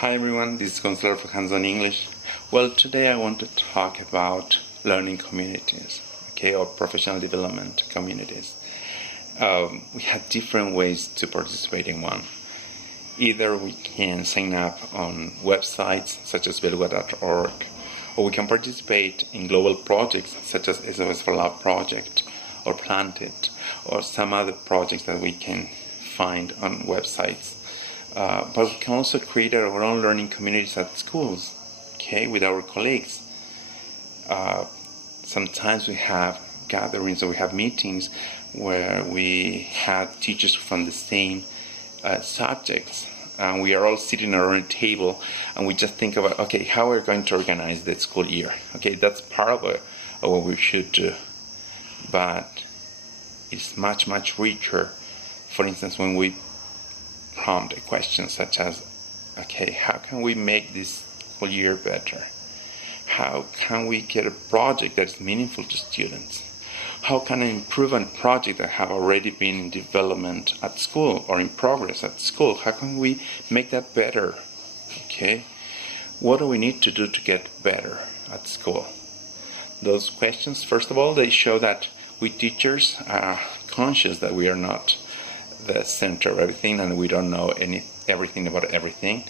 Hi everyone, this is Gonzalo for Hands-on English. Well, today I want to talk about learning communities, or professional development communities. We have different ways to participate in one. Either we can sign up on websites such as beluga.org, or we can participate in global projects such as SOS for Love project or Planted, or some other projects that we can find on websites. But we can also create our own learning communities at schools, with our colleagues. Sometimes we have gatherings or we have meetings where we have teachers from the same subjects. We are all sitting around a table and we just think about, how we're going to organize the school year. That's part of what we should do. But it's much, much richer. For instance, when we prompt a question such as, how can we make this whole year better? How can we get a project that's meaningful to students? How can I improve on a project that have already been in development at school or in progress at school? How can we make that better? What do we need to do to get better at school? Those questions, first of all, they show that we teachers are conscious that we are not the center of everything and we don't know everything about everything.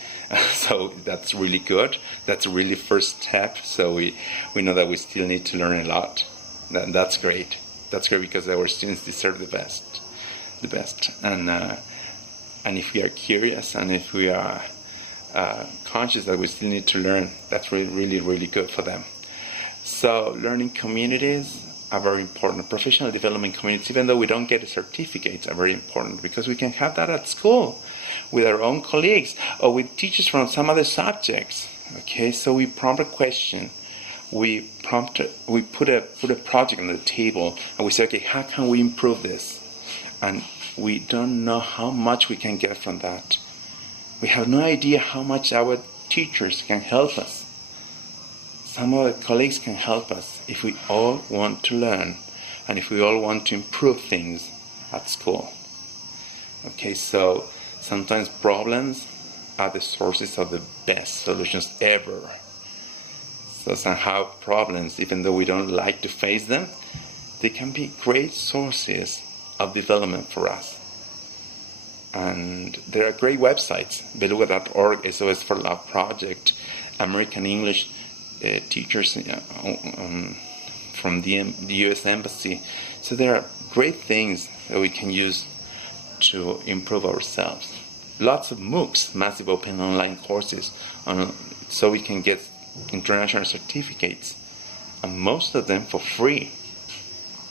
So that's really good. That's a really first step. So we know that we still need to learn a lot. That's great. That's great because our students deserve the best. And if we are curious and if we are conscious that we still need to learn, that's really, really, really good for them. So learning communities are very important. Professional development communities, even though we don't get certificates, are very important because we can have that at school with our own colleagues or with teachers from some other subjects. So we prompt a question, we put a project on the table, and we say, how can we improve this? And we don't know how much we can get from that. We have no idea how much our teachers can help us. Some of the colleagues can help us if we all want to learn and if we all want to improve things at school. So sometimes problems are the sources of the best solutions ever. So somehow problems, even though we don't like to face them, they can be great sources of development for us. And there are great websites, beluga.org, SOS for Love project, American English teachers from the U.S. Embassy. So there are great things that we can use to improve ourselves. Lots of MOOCs, massive open online courses, so we can get international certificates, and most of them for free.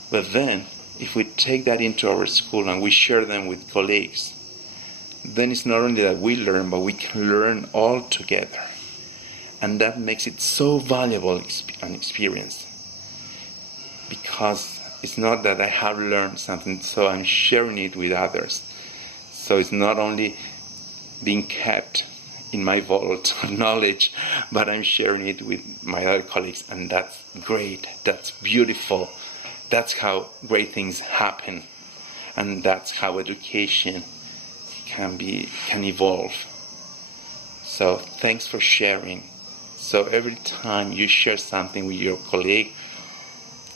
But then, if we take that into our school and we share them with colleagues, then it's not only that we learn, but we can learn all together. And that makes it so valuable an experience. Because it's not that I have learned something, so I'm sharing it with others. So it's not only being kept in my vault of knowledge, but I'm sharing it with my other colleagues, and that's great, that's beautiful. That's how great things happen, and that's how education can evolve. So thanks for sharing. So every time you share something with your colleague,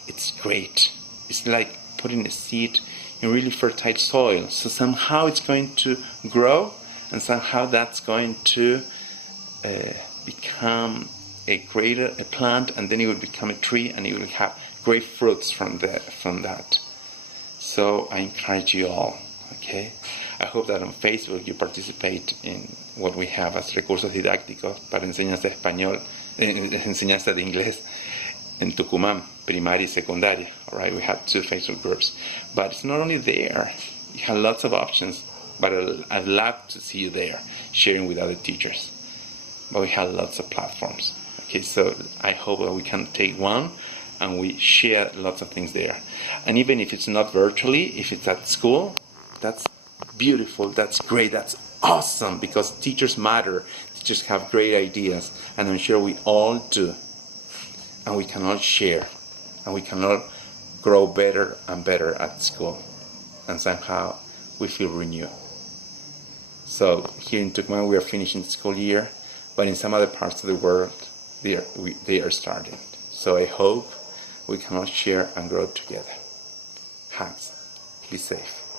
it's great. It's like putting a seed in really fertile soil. So somehow it's going to grow, and somehow that's going to become a plant, and then it will become a tree, and it will have great fruits from that. So I encourage you all. I hope that on Facebook you participate in what we have as recursos didácticos para enseñanza de español, enseñanza de inglés en Tucumán, primaria y secundaria. Alright, we have 2 Facebook groups, but it's not only there. You have lots of options, but I'd love to see you there sharing with other teachers. But we have lots of platforms. So I hope that we can take one and we share lots of things there. And even if it's not virtually, if it's at school, that's beautiful, that's great, that's awesome, because teachers matter. Teachers have great ideas, and I'm sure we all do. And we can all share, and we can all grow better and better at school. And somehow we feel renewed. So here in Tucumán we are finishing the school year. but in some other parts of the world, they are starting. So I hope we can all share and grow together. Hugs. Be safe.